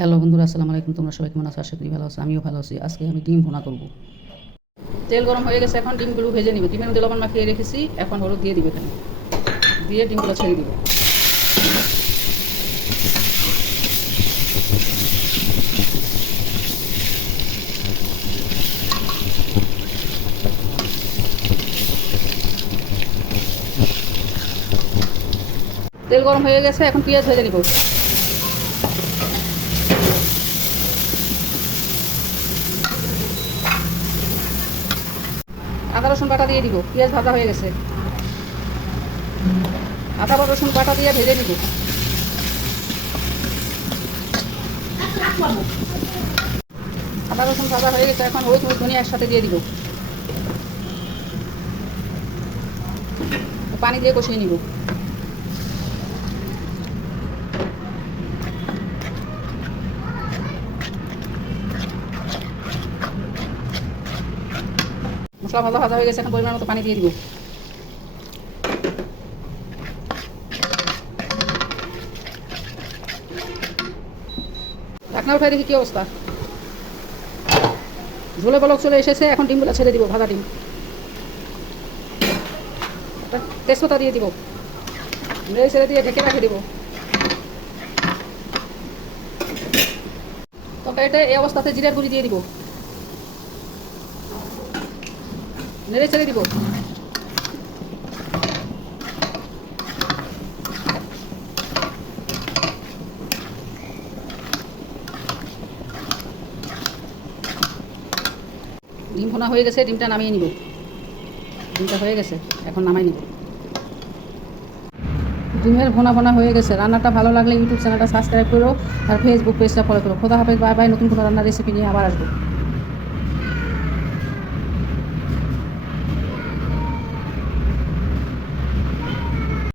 Hello বন্ধুরা, আসসালামু আলাইকুম। তোমরা সবাই কেমন আছো? আশা করি ভালো আছো। আমিও ভালো আছি। আজকে আমি ডিম ভুনা করব। তেল গরম হয়ে গেছে, এখন ডিমগুলো ভেজে নিব। ডিমের মধ্যে লবণ মাখিয়ে রেখেছি, এখন হলুদ দিয়ে দিব। এখানে দিয়ে ডিমগুলো ছেড়ে দিব। তেল গরম হয়ে গেছে, এখন পেঁয়াজ ভেজে নিব। আদা রসুন বাটা দিয়ে দিব। পেঁয়াজ ভাজা হয়ে গেছে, আদা রসুন বাটা দিয়ে ভেজে নিব। আদা রসুন ভাজা হয়ে গেছে, এখন হলুদ ধনিয়া একসাথে দিয়ে দিব। পানি দিয়ে কষিয়ে নিব। মশলা ভাজা ভাজা হয়ে গেছে, এখন পরিমাণ মতো পানি দিয়ে দিব। ঢাকনা উঠাই দেখি কি অবস্থা। ঝোলে বলক চলে এসেছে, এখন ডিমগুলো ছেড়ে দিব। ভাজা ডিম, তেজপাতা দিয়ে দিব। নেড়ে ছেড়ে দিয়ে ঢেকে রেখে দিব। তরকারিটা এই অবস্থাতে জিরার গুঁড়ি দিয়ে দিব। নেড়ে ছেড়ে দিব। ডিম ভোনা হয়ে গেছে, ডিমটা নামিয়ে নিব। ডিমটা হয়ে গেছে, এখন নামাই নিব। ডিমের ভোনা ভোনা হয়ে গেছে। রান্নাটা ভালো লাগলে ইউটিউব চ্যানেলটা সাবস্ক্রাইব করো আর ফেসবুক পেজটা ফলো করো। খোদা হাফেজ, বাই বাই। নতুন কোনো রান্নার রেসিপি নিয়ে আবার আসবো।